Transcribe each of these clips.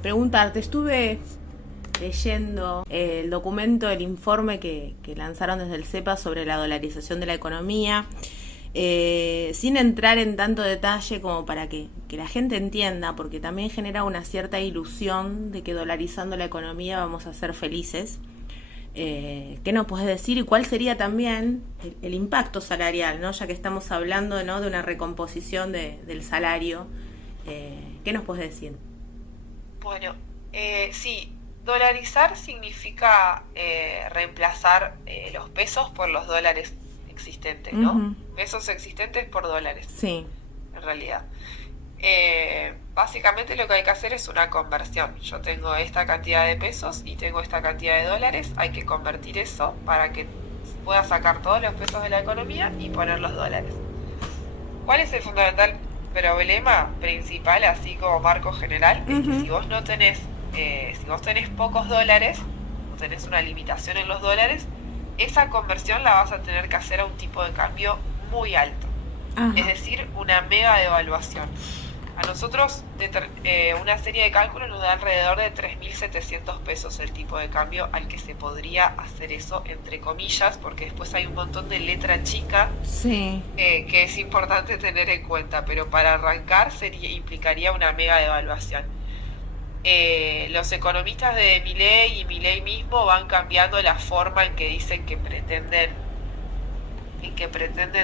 Preguntarte, estuve leyendo el documento, el informe que lanzaron desde el CEPA sobre la dolarización de la economía, sin entrar en tanto detalle como para que la gente entienda, porque también genera una cierta ilusión de que dolarizando la economía vamos a ser felices. ¿Qué nos puedes decir y cuál sería también el impacto salarial, ¿no? Ya que estamos hablando, ¿no?, de una recomposición del salario? ¿Qué nos puedes decir? Bueno, sí, dolarizar significa reemplazar los pesos por los dólares existentes, ¿no? Uh-huh. Pesos existentes por dólares, Sí. en realidad. Básicamente lo que hay que hacer es una conversión. Yo tengo esta cantidad de pesos y tengo esta cantidad de dólares. Hay que convertir eso para que pueda sacar todos los pesos de la economía y poner los dólares. ¿Cuál es el fundamental problema principal, así como marco general? Es que si vos no tenés, si vos tenés pocos dólares, o tenés una limitación en los dólares, esa conversión la vas a tener que hacer a un tipo de cambio muy alto. Ajá. Es decir, una mega devaluación. A nosotros una serie de cálculos nos da alrededor de 3.700 pesos el tipo de cambio al que se podría hacer eso, entre comillas, porque después hay un montón de letra chica, Sí. que es importante tener en cuenta, pero para arrancar implicaría una mega devaluación. Los economistas de Milei y Milei mismo van cambiando la forma en que dicen que pretenden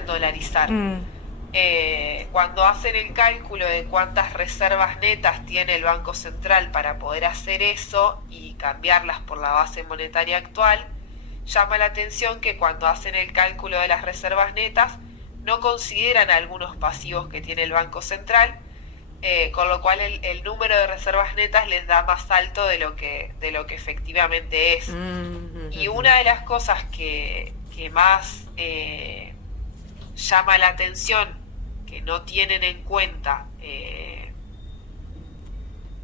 dolarizar. Cuando hacen el cálculo de cuántas reservas netas tiene el Banco Central para poder hacer eso y cambiarlas por la base monetaria actual, llama la atención que cuando hacen el cálculo de las reservas netas no consideran algunos pasivos que tiene el Banco Central, con lo cual el número de reservas netas les da más alto de lo que efectivamente es. Y una de las cosas que más llama la atención, que no tienen en cuenta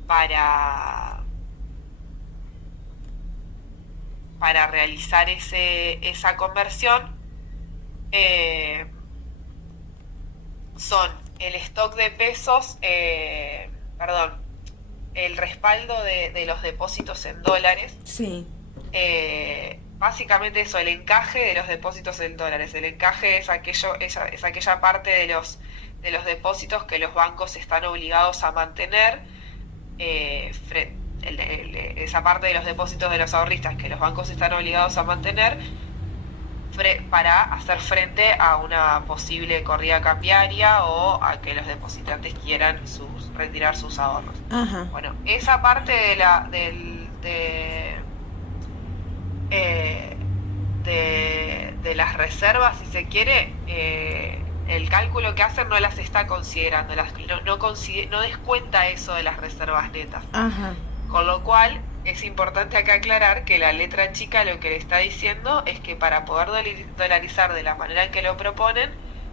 para realizar esa conversión, son el stock de pesos, el respaldo de los depósitos en dólares. Sí. Básicamente eso, el encaje de los depósitos en dólares. El encaje es aquella parte de los depósitos que los bancos están obligados a mantener, esa parte de los depósitos de los ahorristas que los bancos están obligados a mantener para hacer frente a una posible corrida cambiaria o a que los depositantes quieran retirar sus ahorros. Ajá. Bueno, esa parte de las reservas, si se quiere, el cálculo que hacen no las está considerando, no descuenta eso de las reservas netas. Ajá. Con lo cual es importante acá aclarar que la letra chica lo que le está diciendo es que para poder dolarizar de la manera en que lo proponen,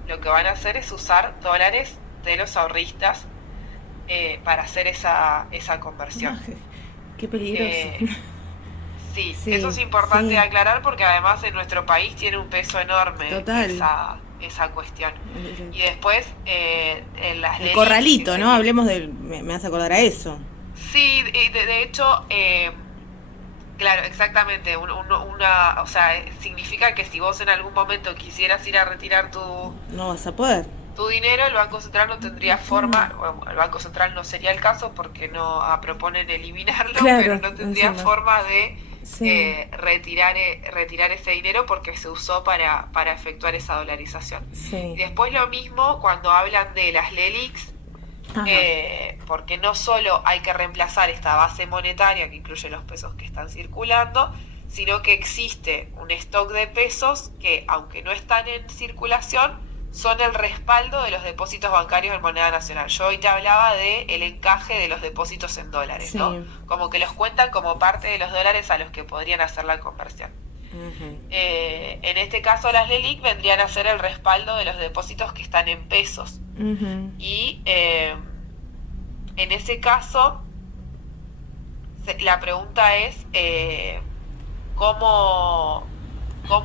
lo que van a hacer es usar dólares de los ahorristas para hacer esa conversión. Qué peligroso. Sí, Sí, eso es importante sí. aclarar porque además en nuestro país tiene un peso enorme. Total. esa cuestión. Y después en las El leyes corralito, ¿no? Hablemos del... Me hace acordar a eso. Sí, de hecho, claro, exactamente. O sea, significa que si vos en algún momento quisieras ir a retirar No vas a poder. tu dinero, el Banco Central no tendría forma, bueno, el Banco Central no sería el caso porque no proponen eliminarlo, Claro, pero no tendría encima. forma de Sí. retirar ese dinero porque se usó para efectuar esa dolarización. Y Sí. después lo mismo cuando hablan de las LELIQs, Ajá. porque no solo hay que reemplazar esta base monetaria que incluye los pesos que están circulando, sino que existe un stock de pesos que, aunque no están en circulación, son el respaldo de los depósitos bancarios en moneda nacional. Yo hoy te hablaba del encaje de los depósitos en dólares, Sí. ¿no? Como que los cuentan como parte de los dólares a los que podrían hacer la conversión. Uh-huh. En este caso las LELIQ vendrían a ser el respaldo de los depósitos que están en pesos. Uh-huh. Y en ese caso la pregunta es ¿cómo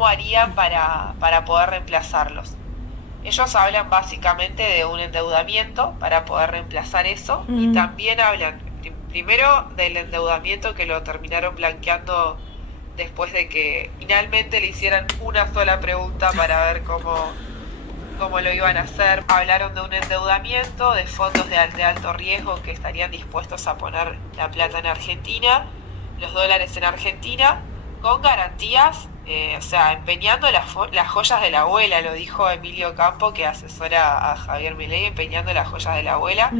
harían para poder reemplazarlos? Ellos hablan básicamente de un endeudamiento para poder reemplazar eso. Y también hablan primero del endeudamiento, que lo terminaron blanqueando después de que finalmente le hicieran una sola pregunta para ver cómo lo iban a hacer. Hablaron de un endeudamiento, de fondos de alto riesgo que estarían dispuestos a poner la plata en Argentina, los dólares en Argentina, con garantías, o sea, empeñando las joyas de la abuela, lo dijo Emilio Campo, que asesora a Javier Milei, empeñando las joyas de la abuela.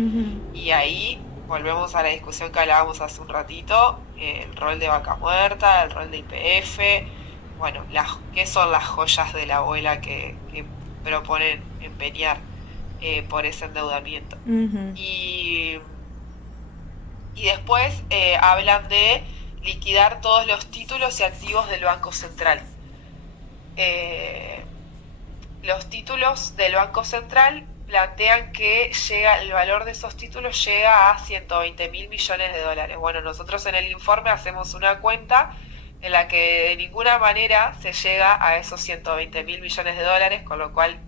Y ahí volvemos a la discusión que hablábamos hace un ratito, el rol de Vaca Muerta, el rol de YPF, bueno, ¿qué son las joyas de la abuela que proponen empeñar por ese endeudamiento? Y después hablan de liquidar todos los títulos y activos del Banco Central. Los títulos del Banco Central plantean que el valor de esos títulos llega a 120.000 millones de dólares. Bueno, nosotros en el informe hacemos una cuenta en la que de ninguna manera se llega a esos 120.000 millones de dólares, con lo cual,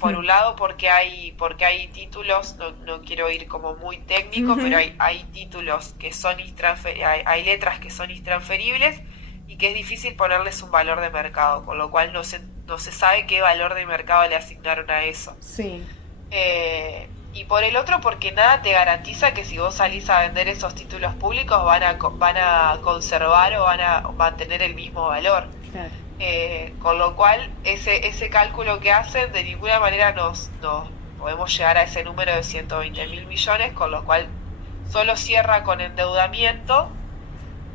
por un lado, porque hay títulos, no quiero ir como muy técnico, pero hay títulos que son hay letras que son intransferibles y que es difícil ponerles un valor de mercado, con lo cual no se sabe qué valor de mercado le asignaron a eso. Sí. Y por el otro, porque nada te garantiza que si vos salís a vender esos títulos públicos van a conservar o van a mantener el mismo valor. Claro. Con lo cual ese cálculo que hacen de ninguna manera nos podemos llegar a ese número de 120.000 millones, con lo cual solo cierra con endeudamiento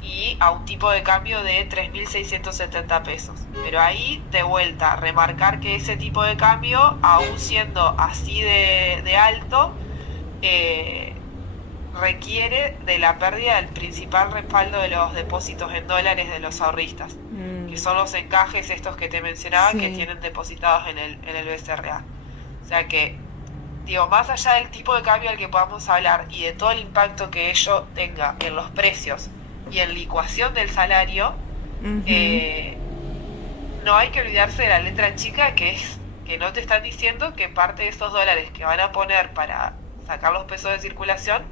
y a un tipo de cambio de 3.670 pesos. Pero ahí, de vuelta, remarcar que ese tipo de cambio, aún siendo así de alto, requiere de la pérdida del principal respaldo de los depósitos en dólares de los ahorristas, que son los encajes estos que te mencionaba, que tienen depositados en el BCRA. O sea que, digo, más allá del tipo de cambio al que podamos hablar y de todo el impacto que ello tenga en los precios y en licuación del salario, no hay que olvidarse de la letra chica, que es que no te están diciendo que parte de esos dólares que van a poner para sacar los pesos de circulación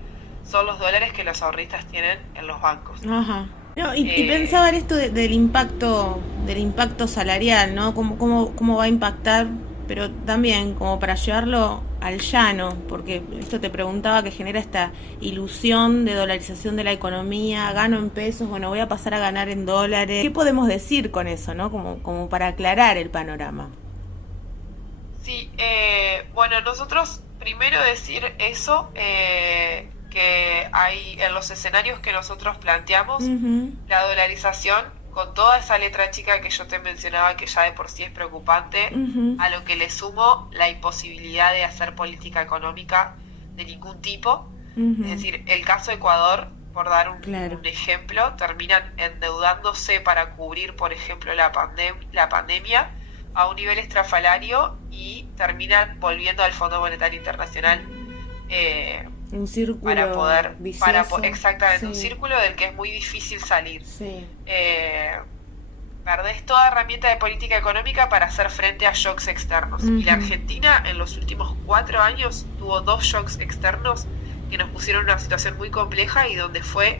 son los dólares que los ahorristas tienen en los bancos. Ajá. No, y pensaba en esto del impacto salarial, ¿no? Cómo va a impactar, pero también como para llevarlo al llano, porque esto te preguntaba, que genera esta ilusión de dolarización de la economía, gano en pesos, bueno, voy a pasar a ganar en dólares. ¿Qué podemos decir con eso, no? Como para aclarar el panorama. Sí, bueno, nosotros primero decir eso, que hay en los escenarios que nosotros planteamos, la dolarización, con toda esa letra chica que yo te mencionaba, que ya de por sí es preocupante, a lo que le sumo la imposibilidad de hacer política económica de ningún tipo. Es decir, el caso Ecuador, por dar un ejemplo, terminan endeudándose para cubrir, por ejemplo, la pandemia a un nivel estrafalario y terminan volviendo al Fondo Monetario Internacional, un círculo para poder vicioso. Exactamente, un círculo del que es muy difícil salir. Sí. Perdés toda herramienta de política económica para hacer frente a shocks externos. Y la Argentina en los últimos 4 años tuvo 2 shocks externos que nos pusieron en una situación muy compleja y donde fue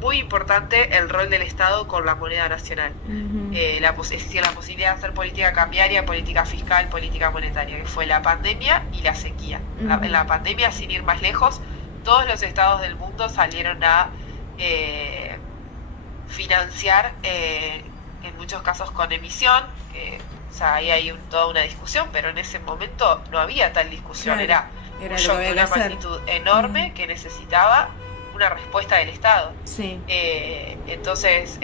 muy importante el rol del Estado con la moneda nacional. La posibilidad de hacer política cambiaria, política fiscal, política monetaria, que fue la pandemia y la sequía. En la pandemia, sin ir más lejos, todos los estados del mundo salieron a financiar, en muchos casos con emisión, o sea, ahí hay toda una discusión, pero en ese momento no había tal discusión, era un shock de una magnitud enorme que necesitaba una respuesta del Estado. Sí. Entonces,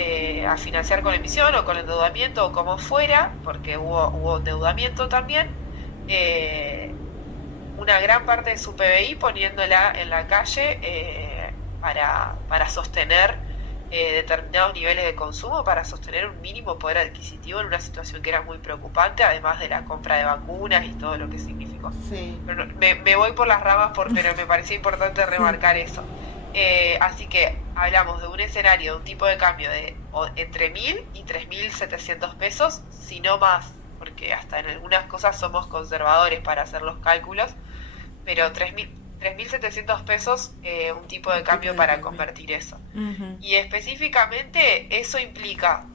a financiar con emisión o con endeudamiento o como fuera, porque hubo endeudamiento también, una gran parte de su PBI poniéndola en la calle para sostener determinados niveles de consumo, para sostener un mínimo poder adquisitivo en una situación que era muy preocupante, además de la compra de vacunas y todo lo que significó. Sí. Pero me voy por las ramas, pero me parecía importante remarcar eso. Así que hablamos de un escenario, de un tipo de cambio de entre 1.000 y 3.700 pesos, si no más, porque hasta en algunas cosas somos conservadores para hacer los cálculos, pero 3.000 3.700 pesos un tipo de cambio para convertir eso. Y específicamente eso implica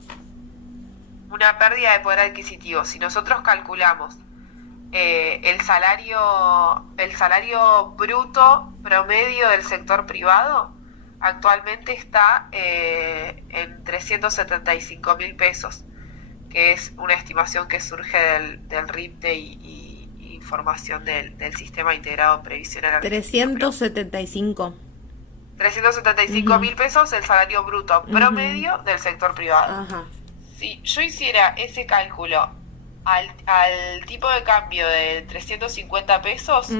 una pérdida de poder adquisitivo. Si nosotros calculamos el salario bruto promedio del sector privado, actualmente está en 375.000 pesos, que es una estimación que surge del RIPTE y información del Sistema Integrado Previsional Argentino. 375.000 pesos el salario bruto promedio del sector privado. Si yo hiciera ese cálculo al tipo de cambio de 350 pesos,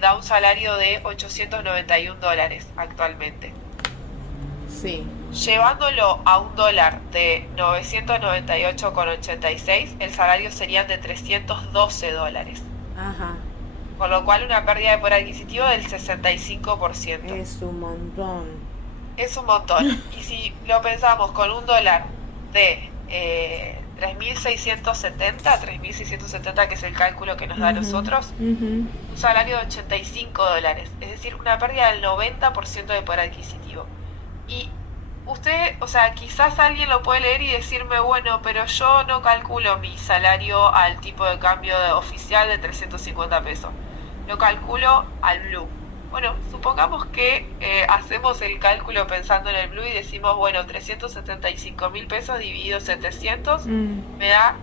da un salario de $891 actualmente. Sí. Llevándolo a un dólar de 998,86, el salario sería de $312. Con lo cual una pérdida de poder adquisitivo del 65%. Es un montón. Es un montón. Y si lo pensamos con un dólar de 3.670, que es el cálculo que nos da a nosotros, un salario de $85, es decir, una pérdida del 90% de poder adquisitivo. Y usted, o sea, quizás alguien lo puede leer y decirme, bueno, pero yo no calculo mi salario al tipo de cambio oficial de 350 pesos, lo calculo al blue. Bueno, supongamos que hacemos el cálculo pensando en el blue y decimos, bueno, 375.000 pesos dividido 700 me da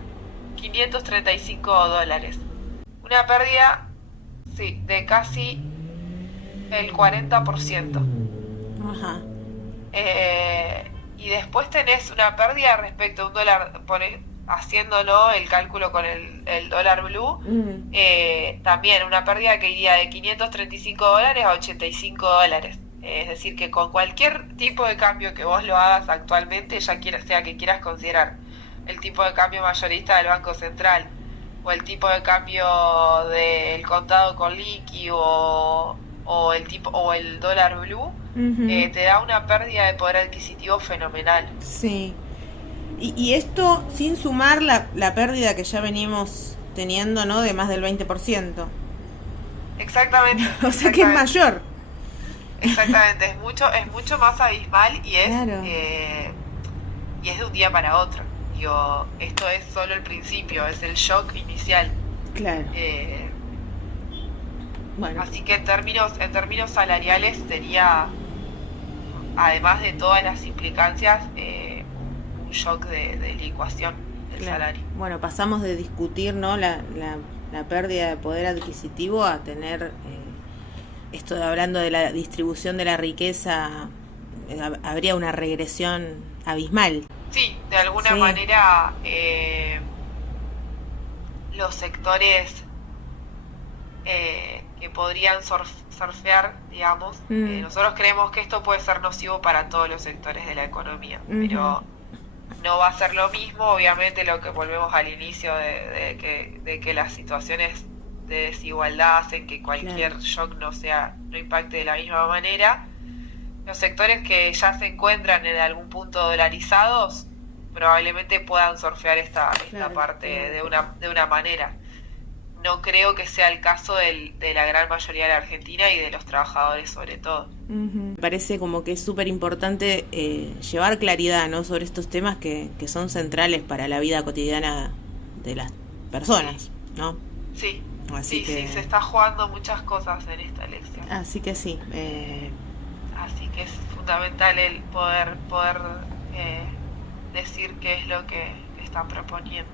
$535. Una pérdida, sí, de casi el 40%. Y después tenés una pérdida respecto a un dólar, haciéndolo el cálculo con el dólar blue, también una pérdida que iría de $535 a $85. Es decir, que con cualquier tipo de cambio que vos lo hagas actualmente, sea que quieras considerar el tipo de cambio mayorista del Banco Central o el tipo de cambio del contado con liqui o el dólar blue, te da una pérdida de poder adquisitivo fenomenal. Sí. Y esto sin sumar la pérdida que ya venimos teniendo, ¿no? De más del 20%. Exactamente. O sea que es mayor. Exactamente, es mucho más abismal y es Claro. Y es de un día para otro. Digo, esto es solo el principio, es el shock inicial. Claro. Bueno. Así que en términos salariales sería, además de todas las implicancias, un shock de licuación del salario. Bueno, pasamos de discutir, ¿no? la pérdida de poder adquisitivo a tener esto de hablando de la distribución de la riqueza, habría una regresión abismal. Sí, de alguna manera los sectores que podrían surfear, digamos, nosotros creemos que esto puede ser nocivo para todos los sectores de la economía, pero no va a ser lo mismo, obviamente, lo que volvemos al inicio de que las situaciones de desigualdad hacen que cualquier shock no impacte de la misma manera. Los sectores que ya se encuentran en algún punto dolarizados probablemente puedan surfear esta parte de una manera. No creo que sea el caso de la gran mayoría de la Argentina y de los trabajadores sobre todo. Me parece como que es súper importante llevar claridad, ¿no? Sobre estos temas que son centrales para la vida cotidiana de las personas, ¿no? Sí, sí, se está jugando muchas cosas en esta elección. Así que sí. Así que es fundamental el poder decir qué es lo que están proponiendo.